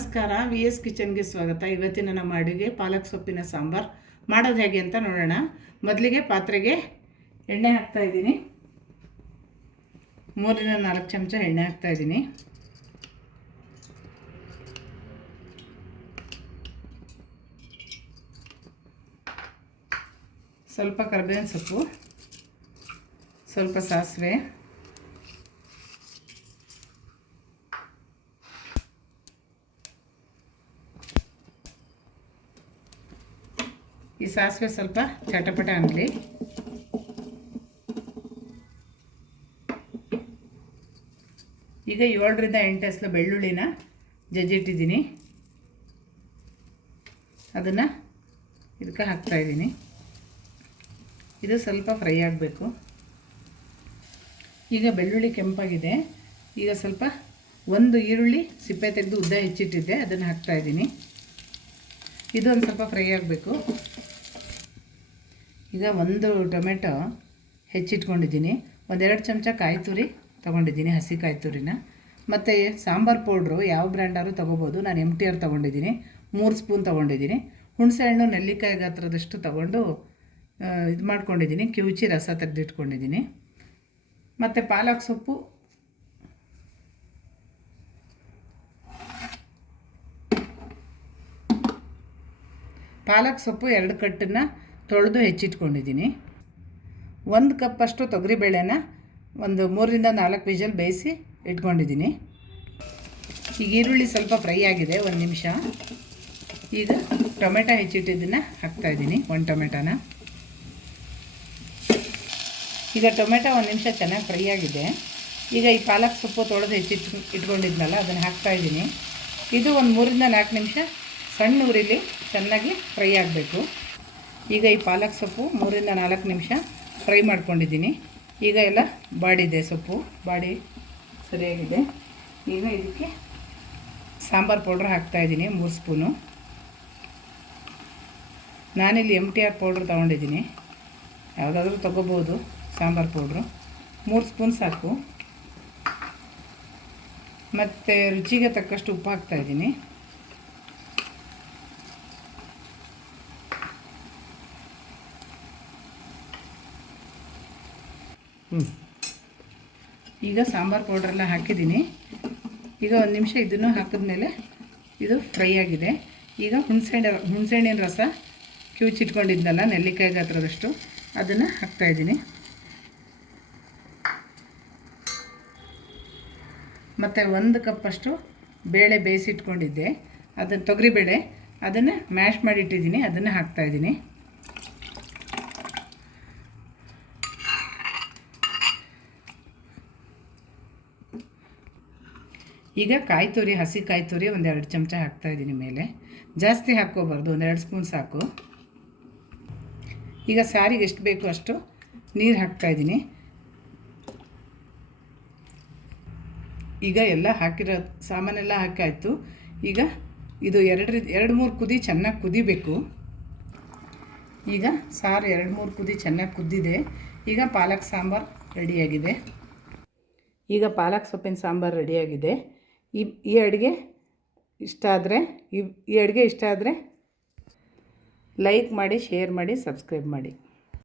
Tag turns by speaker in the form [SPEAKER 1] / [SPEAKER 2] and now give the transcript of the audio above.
[SPEAKER 1] ನಮಸ್ಕಾರ V S ಕಿಚನ್ಗೆ ಸ್ವಾಗತ. ಇವತ್ತಿನ ನಮ್ಮ ಅಡುಗೆ ಪಾಲಕ್ ಸೊಪ್ಪಿನ ಸಾಂಬಾರ್. ಮಾಡೋದು ಹೇಗೆ ಅಂತ ನೋಡೋಣ. ಮೊದಲಿಗೆ ಪಾತ್ರೆಗೆ ಎಣ್ಣೆ ಹಾಕ್ತಾ ಇದ್ದೀನಿ. ಮೂರರಿಂದ ನಾಲ್ಕು ಚಮಚ ಎಣ್ಣೆ ಹಾಕ್ತಾ ಇದ್ದೀನಿ. ಸ್ವಲ್ಪ ಕರ್ಬೇವಿನ ಸೊಪ್ಪು, ಸ್ವಲ್ಪ ಸಾಸಿವೆ. ಈ ಸಾಸಿವೆ ಸ್ವಲ್ಪ ಚಟಪಟ ಅನ್ನಲಿ ಈಗ ಏಳರಿಂದ ಎಂಟು ಎಸ್ಲು ಬೆಳ್ಳುಳ್ಳಿನ ಜಜ್ಜಿಟ್ಟಿದ್ದೀನಿ. ಅದನ್ನು ಇದಕ್ಕೆ ಹಾಕ್ತಾಯಿದ್ದೀನಿ ಇದು ಸ್ವಲ್ಪ ಫ್ರೈ ಆಗಬೇಕು. ಈಗ ಬೆಳ್ಳುಳ್ಳಿ ಕೆಂಪಾಗಿದೆ. ಈಗ ಸ್ವಲ್ಪ ಒಂದು ಈರುಳ್ಳಿ ಸಿಪ್ಪೆ ತೆಗೆದು ಉದ್ದ ಹೆಚ್ಚಿಟ್ಟಿದ್ದೆ, ಅದನ್ನು ಹಾಕ್ತಾಯಿದ್ದೀನಿ ಇದು ಒಂದು ಸ್ವಲ್ಪ ಫ್ರೈ ಆಗಬೇಕು. ಈಗ ಒಂದು ಟೊಮೆಟೊ ಹೆಚ್ಚಿಟ್ಕೊಂಡಿದ್ದೀನಿ. ಒಂದೆರಡು ಚಮಚ ಕಾಯಿ ತುರಿ ತೊಗೊಂಡಿದ್ದೀನಿ, ಹಸಿ ಕಾಯಿ ತುರಿನ ಮತ್ತು ಸಾಂಬಾರು ಪೌಡ್ರು ಯಾವ ಬ್ರ್ಯಾಂಡಾದ್ರು ತೊಗೋಬೋದು. ನಾನು ಎಂ ಟಿ ಆರ್ ತೊಗೊಂಡಿದ್ದೀನಿ, ಮೂರು ಸ್ಪೂನ್ ತೊಗೊಂಡಿದ್ದೀನಿ. ಹುಣಸೆಹಣ್ಣು, ನೆಲ್ಲಿಕಾಯಿ ಗಾತ್ರದಷ್ಟು ತೊಗೊಂಡು ಇದು ಮಾಡ್ಕೊಂಡಿದ್ದೀನಿ. ಕಿವುಚಿ ರಸ ತೆಗೆದಿಟ್ಕೊಂಡಿದ್ದೀನಿ. ಮತ್ತು ಪಾಲಕ್ ಸೊಪ್ಪು. ಪಾಲಕ್ ಸೊಪ್ಪು ಎರಡು ಕಟ್ಟನ್ನು ತೊಳೆದು ಹೆಚ್ಚಿಟ್ಕೊಂಡಿದ್ದೀನಿ. ಒಂದು ಕಪ್ಪಷ್ಟು ತೊಗರಿಬೇಳೆನ ಒಂದು ಮೂರರಿಂದ ನಾಲ್ಕು ವಿಜಲ್ ಬೇಯಿಸಿ ಇಟ್ಕೊಂಡಿದ್ದೀನಿ. ಈಗ ಈರುಳ್ಳಿ ಸ್ವಲ್ಪ ಫ್ರೈ ಆಗಿದೆ, ಒಂದು ನಿಮಿಷ. ಈಗ ಟೊಮೆಟೊ ಹೆಚ್ಚಿಟ್ಟಿದ್ದನ್ನು ಹಾಕ್ತಾಯಿದ್ದೀನಿ ಒಂದು ಟೊಮೆಟೊನ. ಈಗ ಟೊಮೆಟೊ ಒಂದು ನಿಮಿಷ ಚೆನ್ನಾಗಿ ಫ್ರೈ ಆಗಿದೆ. ಈಗ ಈ ಪಾಲಕ್ ಸೊಪ್ಪು ತೊಳೆದು ಹೆಚ್ಚಿಟ್ಟು ಇಟ್ಕೊಂಡಿದ್ನಲ್ಲ, ಅದನ್ನು ಹಾಕ್ತಾಯಿದ್ದೀನಿ ಇದು ಒಂದು ಮೂರಿಂದ ನಾಲ್ಕು ನಿಮಿಷ ಸಣ್ಣ ಉರಿಲಿ ಚೆನ್ನಾಗಿ ಫ್ರೈ ಆಗಬೇಕು. ಈಗ ಈ ಪಾಲಕ್ ಸೊಪ್ಪು ಮೂರಿಂದ ನಾಲ್ಕು ನಿಮಿಷ ಫ್ರೈ ಮಾಡ್ಕೊಂಡಿದ್ದೀನಿ. ಈಗ ಎಲ್ಲ ಬಾಡಿದೆ ಸೊಪ್ಪು. ಬಾಡಿ ಸರಿಯಾಗಿದೆ. ಈಗ ಇದಕ್ಕೆ ಸಾಂಬಾರು ಪೌಡ್ರ್ ಹಾಕ್ತಾಯಿದ್ದೀನಿ ಮೂರು ಸ್ಪೂನು. ನಾನಿಲ್ಲಿ ಎಂ ಟಿ ಆರ್ ಪೌಡ್ರ್ ತೊಗೊಂಡಿದ್ದೀನಿ. ಯಾವುದಾದ್ರೂ ತೊಗೋಬೋದು ಸಾಂಬಾರು ಪೌಡ್ರು. ಮೂರು ಸ್ಪೂನ್ ಸಾಕು. ಮತ್ತು ರುಚಿಗೆ ತಕ್ಕಷ್ಟು ಉಪ್ಪು ಹಾಕ್ತಾಯಿದ್ದೀನಿ ಈಗ ಸಾಂಬಾರು ಪೌಡ್ರೆಲ್ಲ ಹಾಕಿದ್ದೀನಿ. ಈಗ ಒಂದು ನಿಮಿಷ ಇದನ್ನು ಹಾಕಿದ್ಮೇಲೆ ಇದು ಫ್ರೈ ಆಗಿದೆ. ಈಗ ಹುಣಸೆಹಣ್ಣು, ಹುಣಸೆಹಣ್ಣಿನ ರಸ ಕಿವುಚಿಟ್ಕೊಂಡಿದ್ನಲ್ಲ ನೆಲ್ಲಿಕಾಯಿ ಗಾತ್ರದಷ್ಟು, ಅದನ್ನು ಹಾಕ್ತಾಯಿದ್ದೀನಿ ಮತ್ತು ಒಂದು ಕಪ್ಪಷ್ಟು ಬೇಳೆ ಬೇಯಿಸಿಟ್ಕೊಂಡಿದ್ದೆ. ಅದನ್ನು ತೊಗರಿಬೇಳೆ, ಅದನ್ನು ಮ್ಯಾಶ್ ಮಾಡಿಟ್ಟಿದ್ದೀನಿ, ಅದನ್ನು ಹಾಕ್ತಾಯಿದ್ದೀನಿ ಈಗ ಕಾಯಿ ತುರಿ ಹಸಿ ಕಾಯಿ ತುರಿ ಒಂದೆರಡು ಚಮಚ ಹಾಕ್ತಾಯಿದ್ದೀನಿ ಮೇಲೆ. ಜಾಸ್ತಿ ಹಾಕ್ಕೋಬಾರ್ದು, ಒಂದೆರಡು ಸ್ಪೂನ್ ಸಾಕು. ಈಗ ಸಾರಿಗೆ ಎಷ್ಟು ಬೇಕು ಅಷ್ಟು ನೀರು ಹಾಕ್ತಾಯಿದ್ದೀನಿ ಈಗ ಎಲ್ಲ ಹಾಕಿರೋ ಸಾಮಾನೆಲ್ಲ ಹಾಕಾಯಿತು ಈಗ ಇದು ಎರಡು ಎರಡು ಮೂರು ಕುದಿ ಚೆನ್ನಾಗಿ ಕುದಿಬೇಕು. ಈಗ ಸಾರು ಎರಡು ಮೂರು ಕುದಿ ಚೆನ್ನಾಗಿ ಕುದ್ದಿದೆ. ಈಗ ಪಾಲಕ್ ಸಾಂಬಾರು ರೆಡಿಯಾಗಿದೆ ಈಗ ಪಾಲಕ್ ಸೊಪ್ಪಿನ ಸಾಂಬಾರು ರೆಡಿಯಾಗಿದೆ ಈ ಈ ಅಡುಗೆ ಇಷ್ಟ ಆದರೆ, ಈ ಈ ಅಡುಗೆ ಇಷ್ಟ ಆದರೆ ಲೈಕ್ ಮಾಡಿ ಶೇರ್ ಮಾಡಿ ಸಬ್ಸ್ಕ್ರೈಬ್ ಮಾಡಿ.